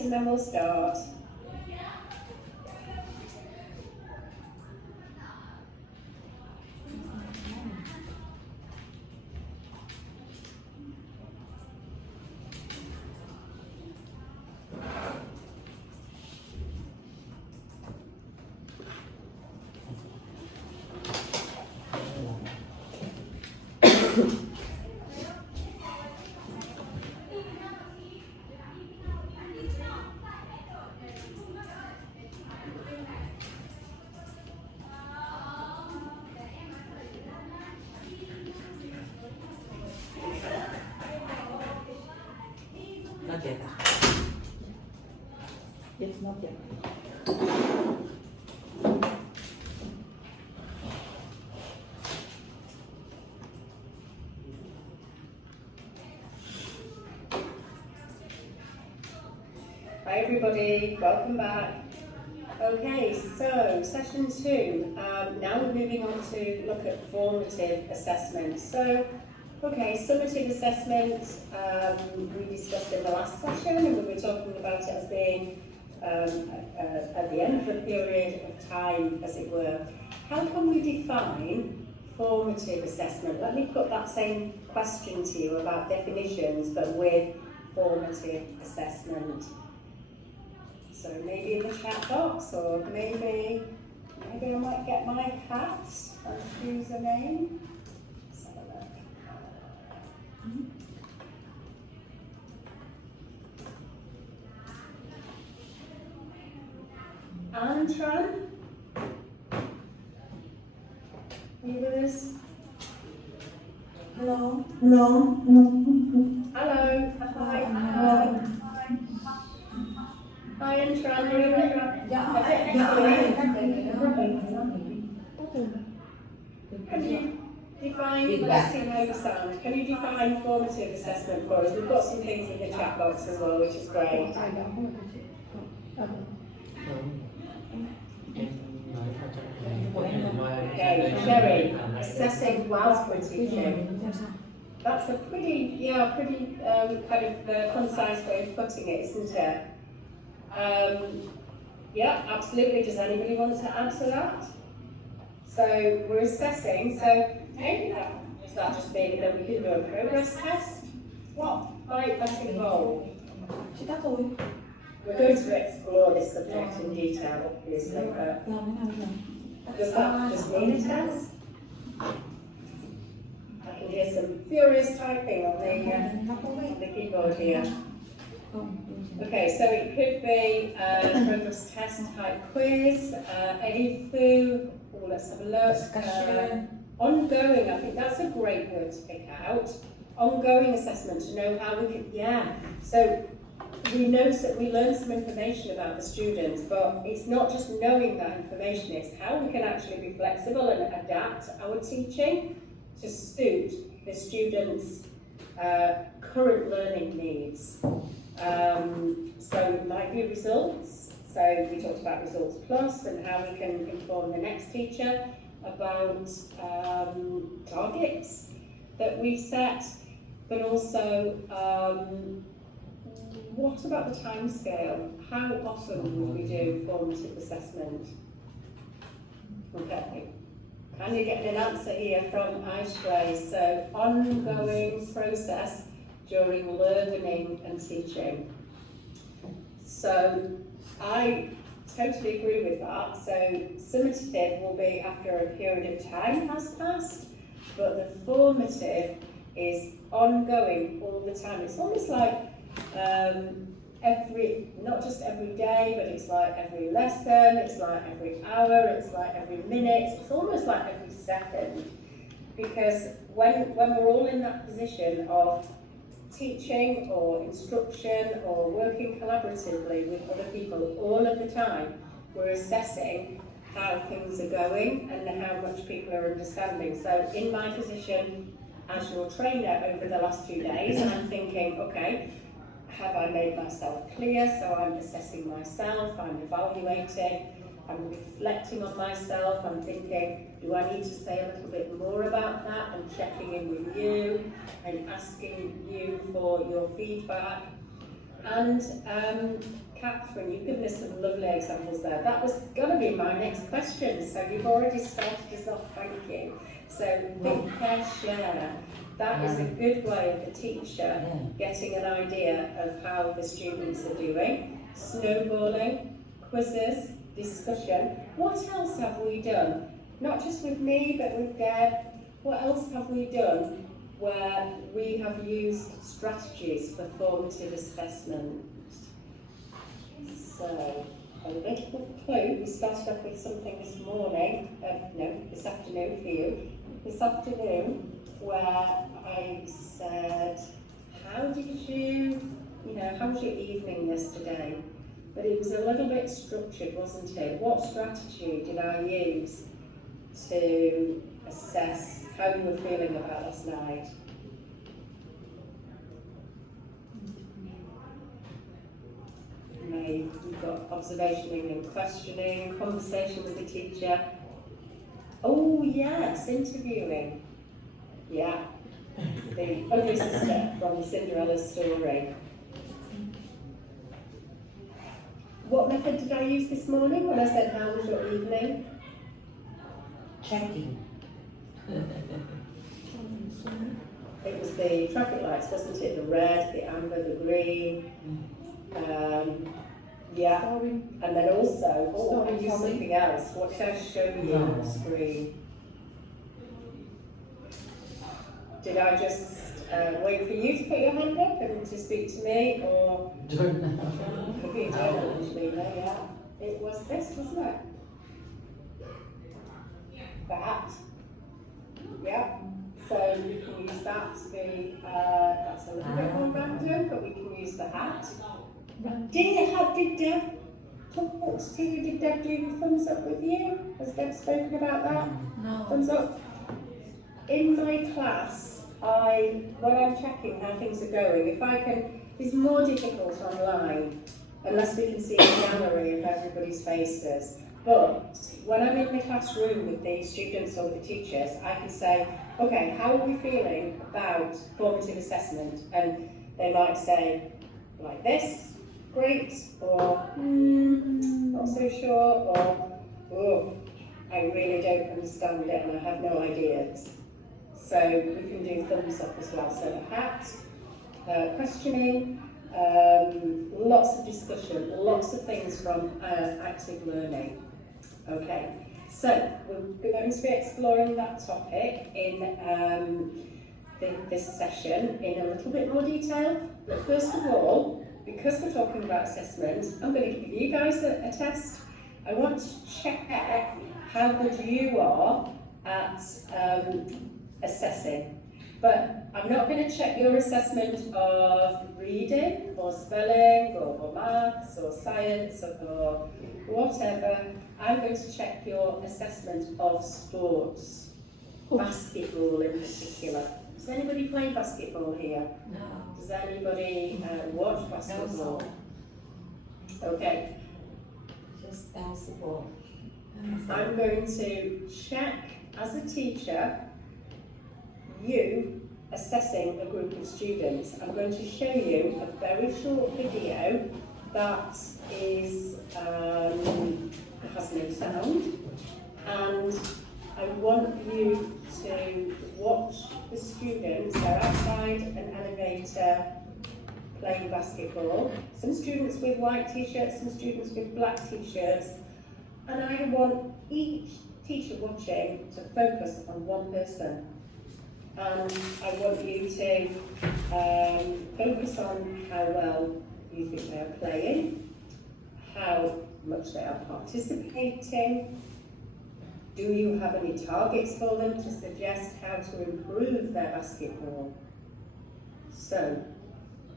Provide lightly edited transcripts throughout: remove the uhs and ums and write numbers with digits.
and then we'll start. Not yet. Yes, not yet. Hi everybody, welcome back. Okay, so session 2. Now we're moving on to look at formative assessment. So, okay, summative assessment, we discussed in the last session, and we were talking about it as being at the end of a period of time, as it were. How can we define formative assessment? Let me put that same question to you about definitions, but with formative assessment. So maybe in the chat box, or maybe I might get my hat and choose a name. Let's have a look. Antran, are you with us? Hello. Hello. Hi. Hi, Antran. Can you define, let's see how you sound. Can you define formative assessment for us? We've got some things in the chat box as well, which is great. Okay, Sherry, assessing whilst we're teaching. That's a pretty kind of concise way of putting it, isn't it? Yeah, absolutely. Does anybody want to answer that? So we're assessing. So maybe does that just mean that we can do a progress test? What might that involve? We're going to explore this subject in detail, obviously, but does that just mean a test? I can hear some furious typing on the keyboard here. Okay, so it could be a progress test type quiz, AFU, let's have a look. Ongoing, I think that's a great word to pick out. Ongoing assessment, to know how we can, So we know that we learn some information about the students, but it's not just knowing that information, it's how we can actually be flexible and adapt our teaching to suit the students' current learning needs. So it might be results. So we talked about Results Plus and how we can inform the next teacher about targets that we've set, but also what about the time scale? How often would we do formative assessment? Okay. Kind of getting an answer here from Aishley. So ongoing process during learning and teaching. So I totally agree with that. So summative will be after a period of time has passed, but the formative is ongoing all the time. It's almost like not just every day, but it's like every lesson, it's like every hour, it's like every minute, it's almost like every second. Because when we're all in that position of teaching or instruction or working collaboratively with other people all of the time, we're assessing how things are going and how much people are understanding. So in my position as your trainer over the last 2 days, I'm thinking, okay, have I made myself clear? So I'm assessing myself, I'm evaluating, I'm reflecting on myself, I'm thinking, do I need to say a little bit more about that? And checking in with you and asking you for your feedback. And Catherine, you've given us some lovely examples there. That was going to be my next question, so you've already started us off, thank you. So think, pair, share. That is a good way of the teacher getting an idea of how the students are doing. Snowballing, quizzes, discussion. What else have we done? Not just with me, but with Deb. What else have we done where we have used strategies for formative assessment? So, a little clue. We started off with something this morning, this afternoon for you. This afternoon, where I said, how was your evening yesterday? But it was a little bit structured, wasn't it? What strategy did I use to assess how you were feeling about last night? We've got observation and questioning, conversation with the teacher. Oh yes, interviewing. Yeah, the ugly sister from Cinderella's story. What method did I use this morning when I said, how was your evening? Checking. It was the traffic lights, wasn't it? The red, the amber, the green. And then also, I used something else. What should I show you on the screen? Did I just wait for you to put your hand up and to speak to me, or? Don't know. Maybe you don't actually know, yeah. It was this, wasn't it? That. Yeah. So we can use that to be, that's a little bit more random, but we can use the hat. Did Deb talk to you? Did Deb do the thumbs up with you? Has Deb spoken about that? No. Thumbs up. In my class, when I'm checking how things are going, it's more difficult online, unless we can see a gallery of everybody's faces. But when I'm in the classroom with the students or with the teachers, I can say, okay, how are we feeling about formative assessment? And they might say, like this, great, or not so sure, or oh, I really don't understand it and I have no ideas. So we can do thumbs up as well. So the hat, questioning, lots of discussion, lots of things from active learning. Okay, so we're going to be exploring that topic in this session in a little bit more detail. But first of all, because we're talking about assessment, I'm going to give you guys a test. I want to check how good you are at assessing. But I'm not going to check your assessment of reading or spelling or maths or science or whatever. I'm going to check your assessment of sports, basketball in particular. Does anybody play basketball here? No. Does anybody watch basketball? No. Okay. Just basketball. I'm going to check as a teacher you assessing a group of students. I'm going to show you a very short video that is has no sound, and I want you to watch the students. They're outside an elevator playing basketball. Some students with white t-shirts, some students with black t-shirts, and I want each teacher watching to focus on one person. And I want you to focus on how well you think they are playing, how much they are participating. Do you have any targets for them to suggest how to improve their basketball? So,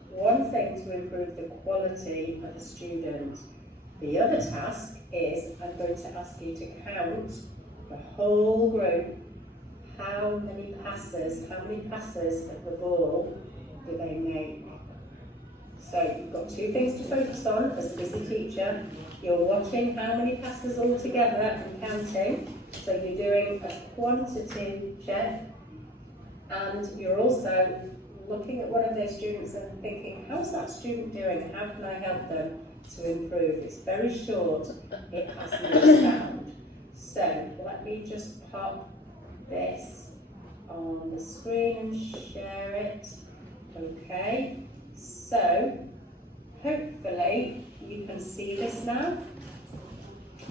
one thing to improve the quality of the student. The other task is I'm going to ask you to count the whole group. How many passes of the ball do they make? So you've got two things to focus on as a busy teacher. You're watching how many passes all together and counting. So you're doing a quantity check. And you're also looking at one of their students and thinking, how's that student doing? How can I help them to improve? It's very short, it has no sound. So let me just pop this on the screen and share it. Okay, so hopefully you can see this now.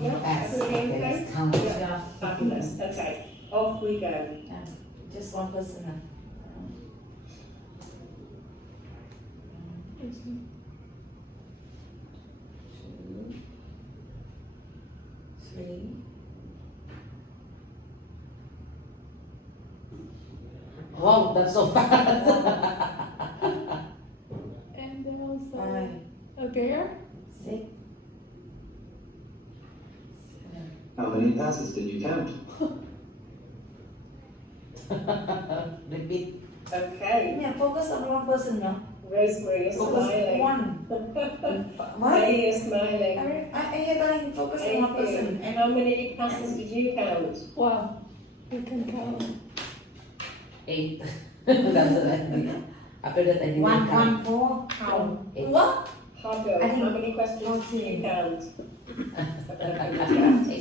Yeah, Yes, everybody okay? it's count. Yeah, fabulous. Okay, off we go. Yeah, just one person. Two, three. Wow, that's so fast. And then also Five, a bear. 6, 7. How many passes did you count? Repeat. Okay, Yeah, focus on one person, no? Rosemary, you're Focus smiling. one. What? Hey, you're smiling. I hear that focus on one Thank person. you. And how many passes did you count? Wow, you can count. 8. That's what I mean. After that, I didn't One, count. 1, 4, count. 8. What? Hargo, I think how many questions did you 14. count?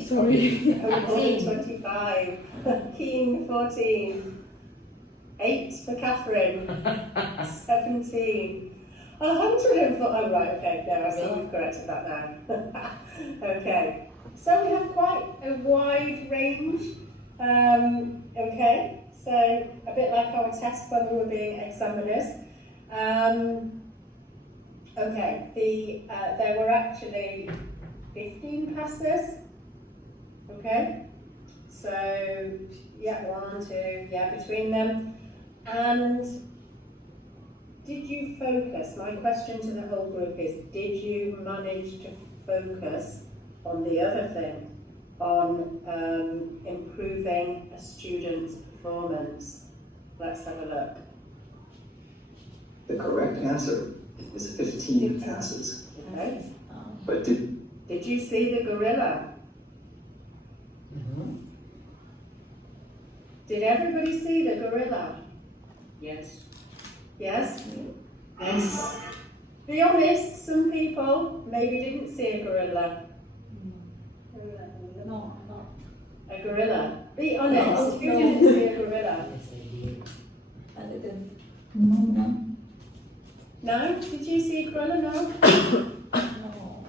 Sorry. Owen, 25. Keen, 14. 8 for Catherine. 17. 104. Oh, right, okay. No, I see you've corrected that now. Okay. So we have quite a wide range. Okay. So a bit like our test when we were being examiners. Okay. There were actually 15 passes. Okay. So yeah, 1, 2, yeah, between them. And did you focus? My question to the whole group is, did you manage to focus on the other thing, on improving a student's performance? Let's have a look. The correct answer is 15 passes. Okay. But Did you see the gorilla? Mhm. Did everybody see the gorilla? Yes. Yes? Be honest, some people maybe didn't see a gorilla. No, no. A gorilla. Be honest, who No. didn't see a gorilla? Yes, I did. I didn't. No? Did you see a gorilla? No? No.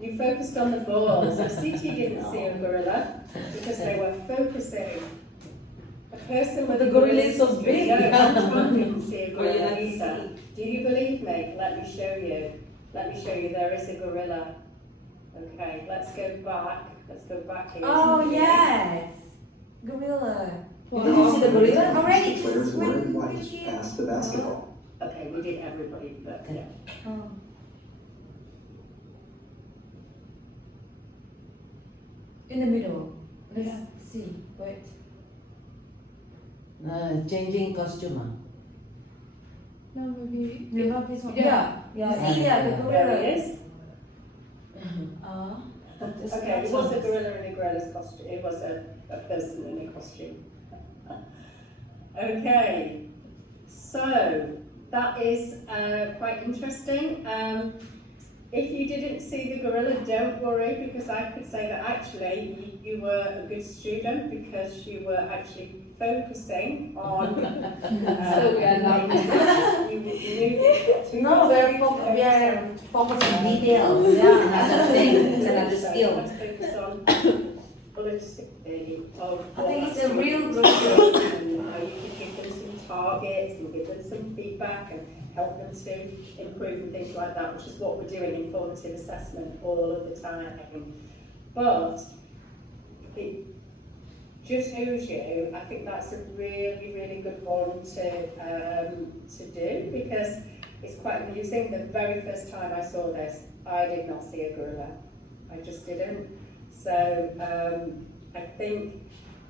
You focused on the balls. The city didn't see a gorilla because they were focusing. A person with The a gorilla is so big. No, Antoine didn't see a Gorilla gorilla is either. Do you believe me? Let me show you. Let me show you. There is a gorilla. Okay, let's go back. Let's go back here. Oh, yes. Gorilla. Wow. Did you see the gorilla? Already, the players just wearing when white you... passed the basketball. Okay, we did everybody, but yeah. Oh. In the middle. Let's Yeah. see. Wait. Changing costume. No, maybe. You have this one? Yeah. Yeah. See, yeah, the There gorilla. he is. Just Okay, it catch was a on. gorilla in a gorilla's costume. It was a person in a costume. Okay, so that is quite interesting. If you didn't see the gorilla, don't worry, because I could say that actually you were a good student because you were actually focusing on. So we are not. No, we are focused on details. Yeah, that's the thing. It's another skill. Let's focus on holistic learning. I think it's a real good And how you can give them some targets and give them some feedback and help them to improve and things like that, which is what we're doing in formative assessment all of the time. But it just shows you, I think that's a really, really good one to do, because it's quite amusing. The very first time I saw this, I did not see a gorilla. I just didn't. So I think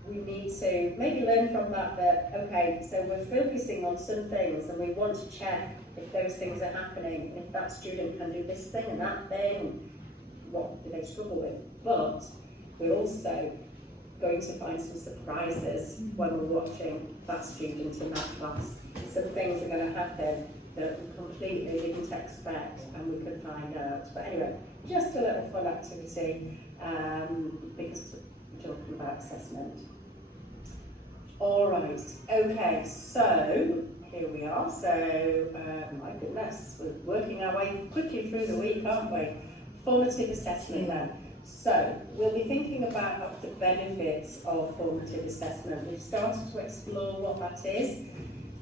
we need to maybe learn from that, okay, so we're focusing on some things and we want to check if those things are happening, and if that student can do this thing and that thing, and what do they struggle with. But we're also going to find some surprises when we're watching that student in that class. Some things are going to happen that we completely didn't expect and we could find out. But anyway, just a little fun activity because we're talking about assessment. All right, okay, so here we are. So, my goodness, we're working our way quickly through the week, aren't we? Formative assessment then. So, we'll be thinking about the benefits of formative assessment. We've started to explore what that is.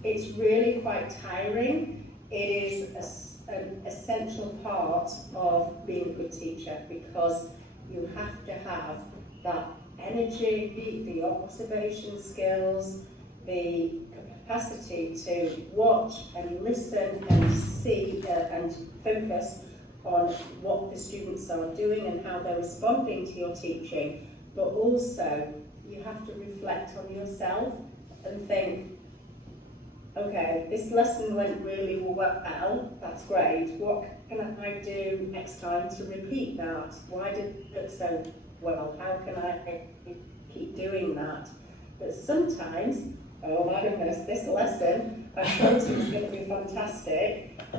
It's really quite tiring. It is an essential part of being a good teacher because you have to have that energy, the observation skills, the capacity to watch and listen and see and focus on what the students are doing and how they're responding to your teaching, but also you have to reflect on yourself and think, okay, this lesson went really well, that's great, what can I do next time to repeat that? Why did it look so well? How can I keep doing that? But sometimes, oh my goodness, this lesson, I thought it was going to be fantastic, but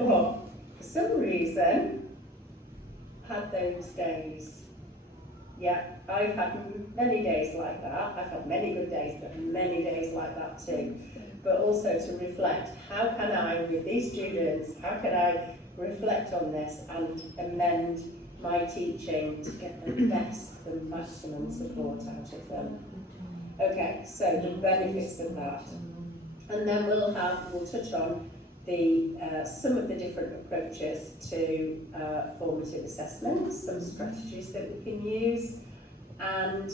for some reason, had those days. Yeah, I've had many days like that. I've had many good days, but many days like that too. But also to reflect, how can I, with these students, how can I reflect on this and amend my teaching to get the best, the maximum support out of them? Okay, so the benefits of that. And then we'll touch on the some of the different approaches to formative assessment, some strategies that we can use, and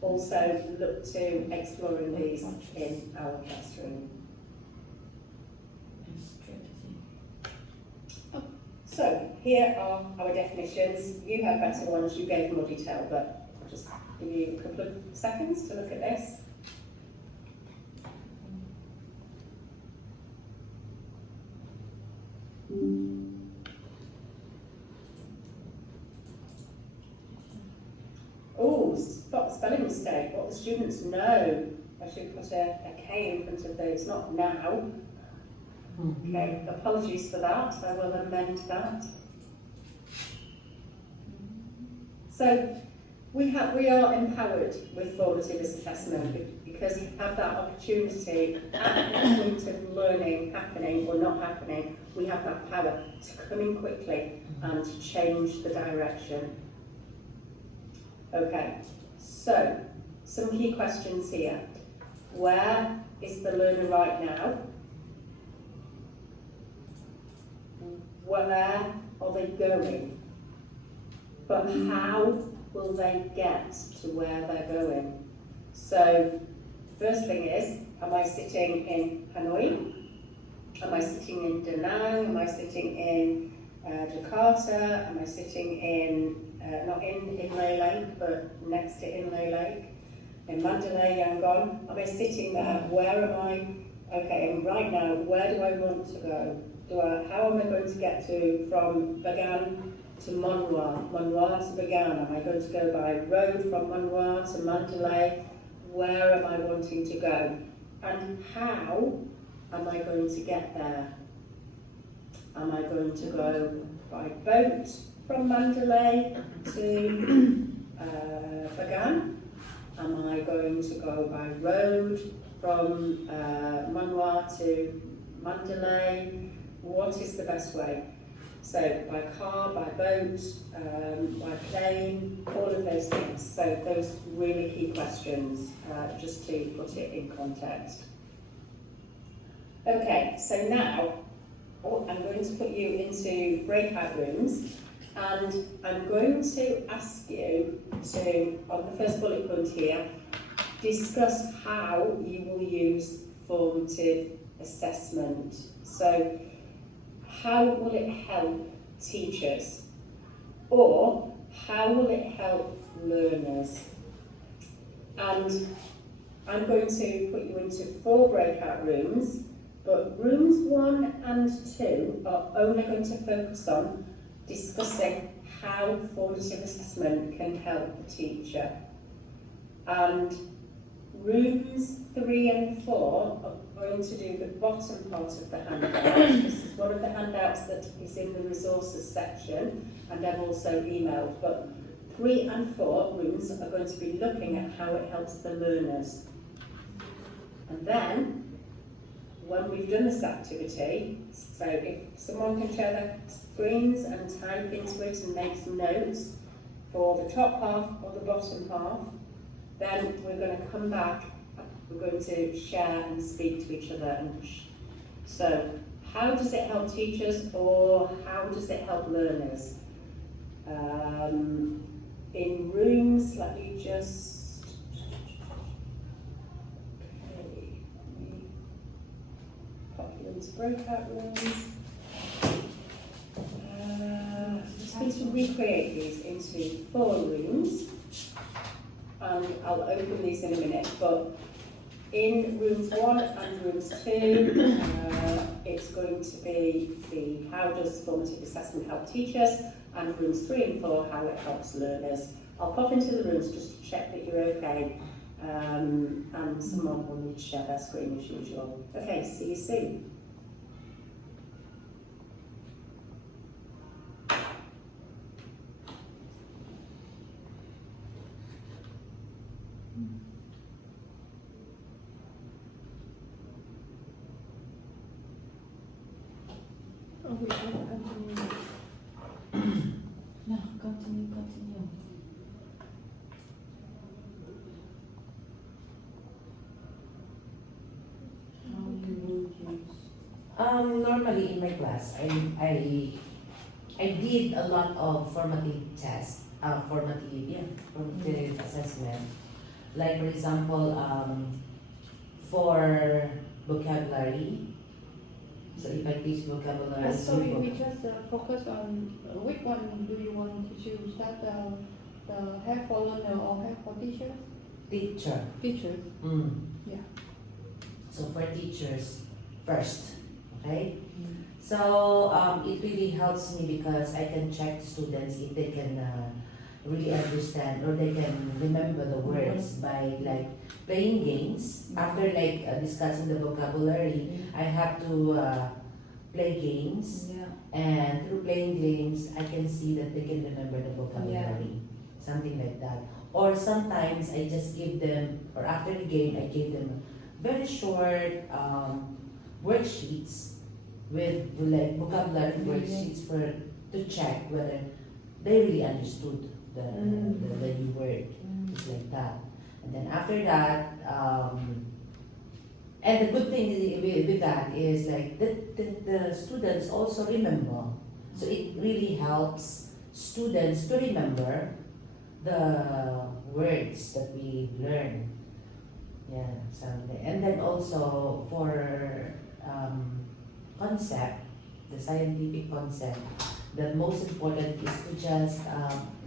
also look to exploring these in our classroom. So here are our definitions. You have better ones, you gave more detail, but I'll just give you a couple of seconds to look at this. Oh, spelling mistake. What the students know. I should put a K in front of those, not now. Okay, apologies for that. I will amend that. So we are empowered with formative assessment because you have that opportunity at the point of learning happening or not happening. We have that power to come in quickly and to change the direction. Okay, so some key questions here. Where is the learner right now? Where are they going? But how will they get to where they're going? So, first thing is, am I sitting in Hanoi? Am I sitting in Da Nang? Am I sitting in Jakarta? Am I sitting in, not in Inlay Lake, but next to Inlay Lake? In Mandalay, Yangon? Am I sitting there? Where am I? Okay, and right now, where do I want to go? How am I going to get from Bagan to Monwa, Monwa to Bagan? Am I going to go by road from Monwa to Mandalay? Where am I wanting to go? And how am I going to get there? Am I going to go by boat from Mandalay to Bagan? Am I going to go by road from Monwa to Mandalay? What is the best way? So by car, by boat, by plane, all of those things. So those really key questions, just to put it in context. Okay, so now I'm going to put you into breakout rooms and I'm going to ask you to, on the first bullet point here, discuss how you will use formative assessment. So how will it help teachers? Or how will it help learners? And I'm going to put you into 4 breakout rooms, but rooms 1 and 2 are only going to focus on discussing how formative assessment can help the teacher. And rooms 3 and 4 are going to do the bottom part of the handout. This is one of the handouts that is in the resources section, and I've also emailed. But 3 and 4 rooms are going to be looking at how it helps the learners. And then, when we've done this activity, so if someone can share their screens and type into it and make some notes for the top half or the bottom half, then we're going to come back, we're going to share and speak to each other. So, how does it help teachers, or how does it help learners? In rooms, let me just, okay, let me pop you into breakout rooms. Just going to recreate these into 4 rooms, and I'll open these in a minute, but in rooms 1 and rooms 2, it's going to be the how does formative assessment help teachers, and rooms 3 and 4, how it helps learners. I'll pop into the rooms just to check that you're okay, and someone will need to share their screen as usual. Okay, see you soon. Oh, we can continue. No, continue. How you would use? Normally in my class, I did a lot of formative tests, formative assessment. Like for example, for vocabulary. So if I teach vocabulary, So we just focus on which one do you want to choose? That the help for learner or help for teachers? teacher. Teachers. Yeah. So for teachers first, okay? So it really helps me because I can check students if they can really understand or they can remember the words by like playing games. After like discussing the vocabulary, I have to play games, and through playing games, I can see that they can remember the vocabulary, something like that. Or sometimes I just give them, or after the game, I give them very short worksheets with like vocabulary worksheets for to check whether they really understood the new word. It's like that. And then after that, and the good thing with that is like the students also remember. So it really helps students to remember the words that we learn. Yeah, something. And then also for concept, the scientific concept, the most important is to just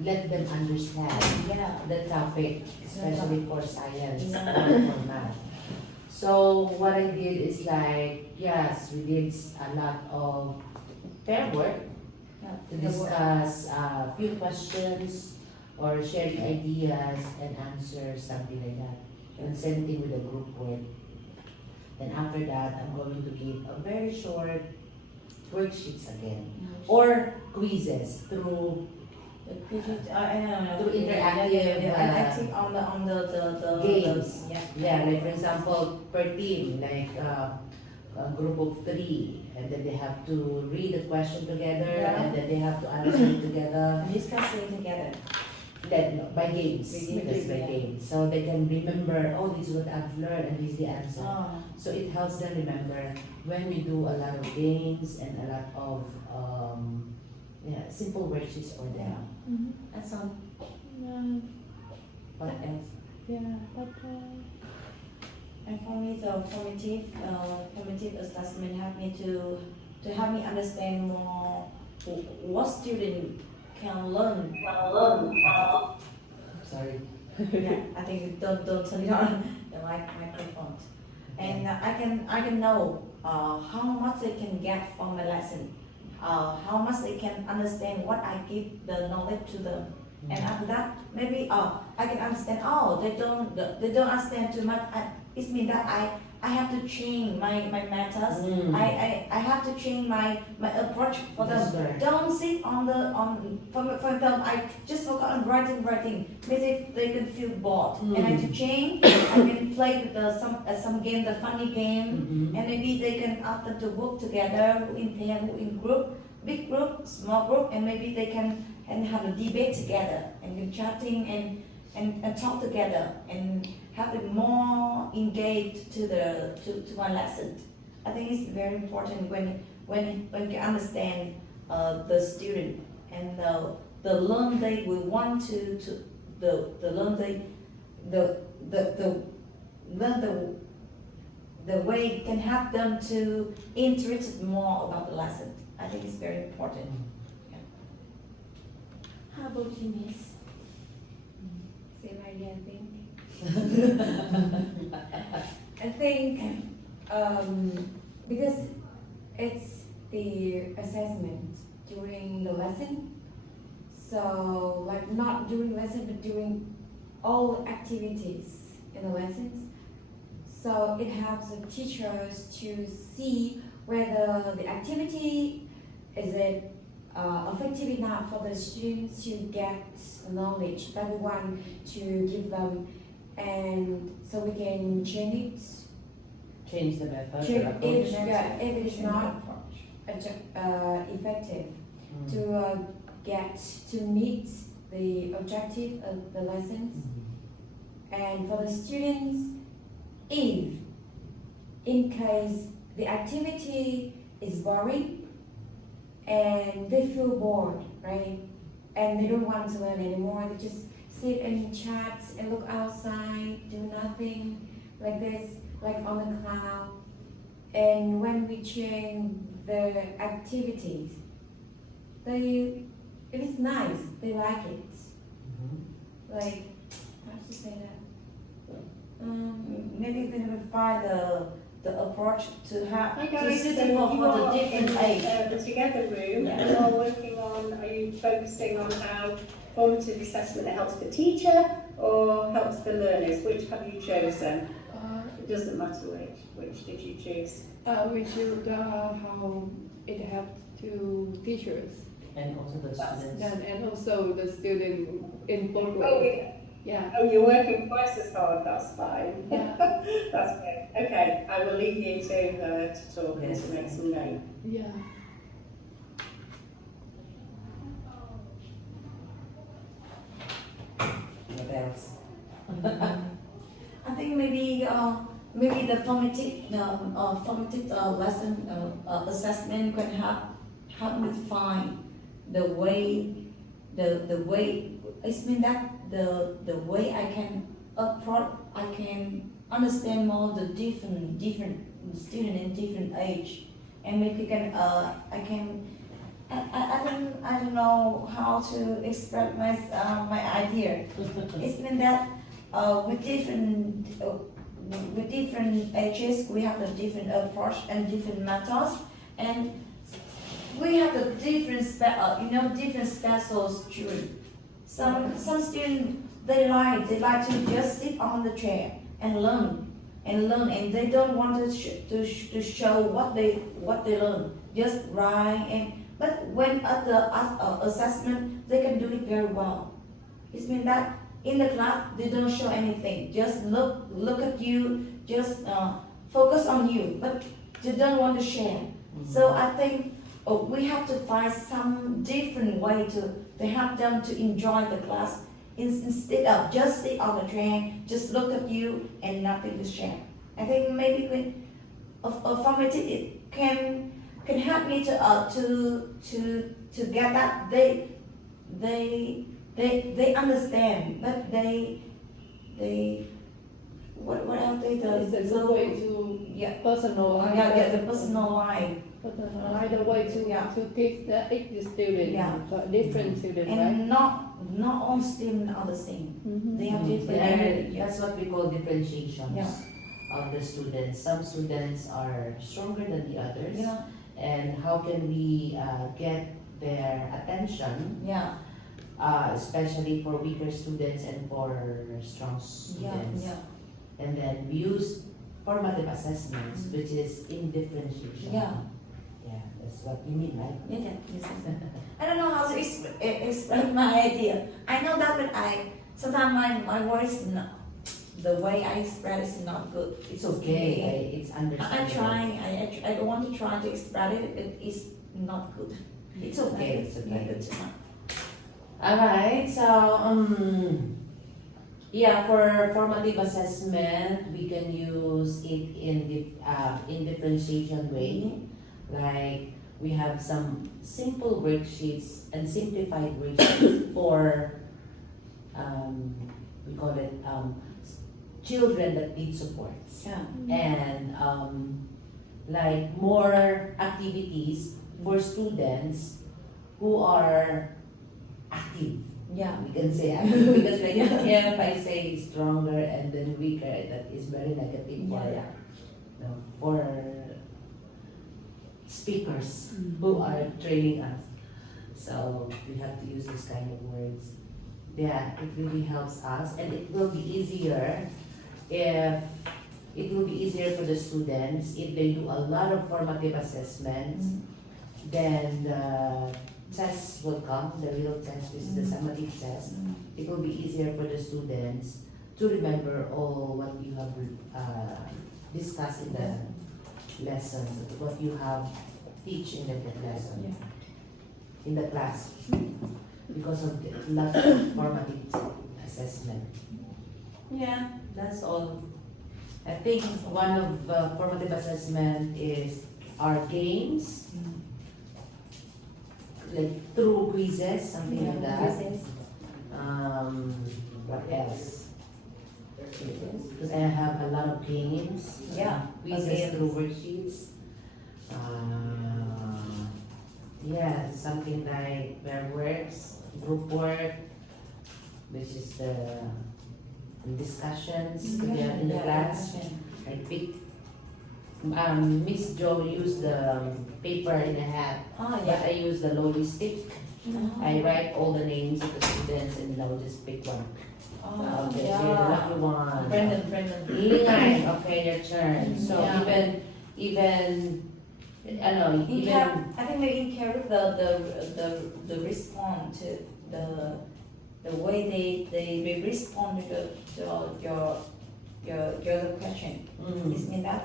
let them understand the topic, especially for science or for math. So what I did is like, yes, we did a lot of pair work to discuss a few questions or sharing ideas and answers, something like that. And same thing with the group work. Then after that, I'm going to give a very short worksheets again, or quizzes through through interactive on the games. Yeah. Yeah, like for example, per team, like a group of 3, and then they have to read the question together, and then they have to answer it together. And discussing together. Then by games, By games, because by yeah. games, so they can remember. Oh, this is what I've learned, and this is the answer. Oh. So it helps them remember when we do a lot of games and a lot of simple worksheets for them. Mm-hmm. That's all. What else? Yeah, but And for me, the formative assessment helped me to help me understand more what student can learn. Sorry. Yeah, I think don't turn it on the microphone. And I can know how much they can get from the lesson, how much they can understand what I give the knowledge to them. And after that, maybe I can understand. Oh, they don't understand too much. It means that I have to change my methods. I have to change my approach for That's them. correct. Don't sit on for them. I just focus on writing. Maybe they can feel bored, and I have to change. I can play with some game, the funny game, and maybe they can ask them to work together, who in pair, who in group, big group, small group, and maybe they can and have a debate together and then chatting and talk together and have them more engaged to my lesson. I think it's very important when you understand the student and the learn they will want to the learn they the learn the way can help them to interest more about the lesson. I think it's very important. How about you, Miss? Same idea, I think. I think because it's the assessment during the lesson, so like not during lesson but during all activities in the lessons. So it helps the teachers to see whether the activity is it effective enough for the students to get knowledge that we want to give them, and so we can change it. Change the method. Change or if, approach. if it is not effective to get to meet the objective of the lessons, and for the students, if in case the activity is boring and they feel bored, right, and they don't want to learn anymore, they just sit and chat and look outside, do nothing like this, like on the cloud. And when we change the activities, it is nice, they like it. Like, how to say that? Maybe they will find the approach to have Hi to guys, so suitable you for the are in different age. the Together room, and you are working on, are you focusing on how formative assessment helps the teacher or helps the learners? Which have you chosen? It doesn't matter which did you choose? We should how it helps to teachers And also the students. and also the student in both Oh, ways. Yeah. you're working twice as hard, that's fine. Yeah. That's great. Okay, I will leave you to talk and to make some notes. Yeah. What else? I think maybe the formative lesson assessment can help me find the way it means that the way I can approach, I can understand more the different student in different age, and maybe I don't know how to express my idea. It means that with different ages we have a different approach and different methods, and we have the different different special students. Some students they like to just sit on the chair and learn, and they don't want to show what they learn, just write. And but when at the assessment they can do it very well. It means that in the class they don't show anything, just look at you, just focus on you, but they don't want to share. So I think we have to find some different way to help them to enjoy the class, instead of just sit on the chair, just look at you and nothing to share. I think maybe when a formative it can help me to get that they understand, but they what else they do? It's a good way to yeah, personalize. the personal life. Personalize the way to teach each student, Yeah. different students, right? And not all students are the same. They have different abilities. That's what we call differentiations Yeah. of the students. Some students are stronger than the others. Yeah, And how can we get their attention, yeah, especially for weaker students and for strong yeah, students. yeah. And then we use formative assessments, which is in differentiation. Yeah. Yeah, that's what you mean, right? Yeah, yes. I don't know how to explain my idea. I know that, but sometimes my voice, no, the way I express is not good. It's okay. It's I understandable. try. I want to try to express it. It is not good. It's okay. It's Not okay. good enough. Alright, so yeah, for formative assessment, we can use it in differentiation way. Like we have some simple worksheets and simplified worksheets for we call it children that need supports, Yeah. and like more activities for students who are active. Yeah. We can say active because like if I say stronger and then weaker, that is very negative for, Yeah. you know, for speakers who are training us. So we have to use this kind of words. Yeah, it really helps us, and it will be easier for the students if they do a lot of formative assessments. Then the tests will come, the real test, which is the summative test. It will be easier for the students to remember all what you have discussed in the lessons, what you have teach in the lesson, in the class, because of the lots of formative assessment. Yeah, that's all. I think one of formative assessment is our games, like through quizzes, something like that. What else? Because I have a lot of games. Yeah, Quizzes okay. through worksheets. Yeah, something like pair works, group work, which is the discussions together in the class. I pick. Miss Jo used the paper in a hat, Oh, but yeah. I use the lolly stick. I write all the names of the students and then I'll just pick one. Oh, Okay, so you're the yeah. lucky one. Brandon. Lingay, okay, your turn. So Yeah. even I don't know, even I think they encourage the response to the way they respond to your question. It means that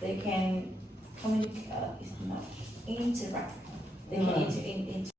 they can communicate, interact. They can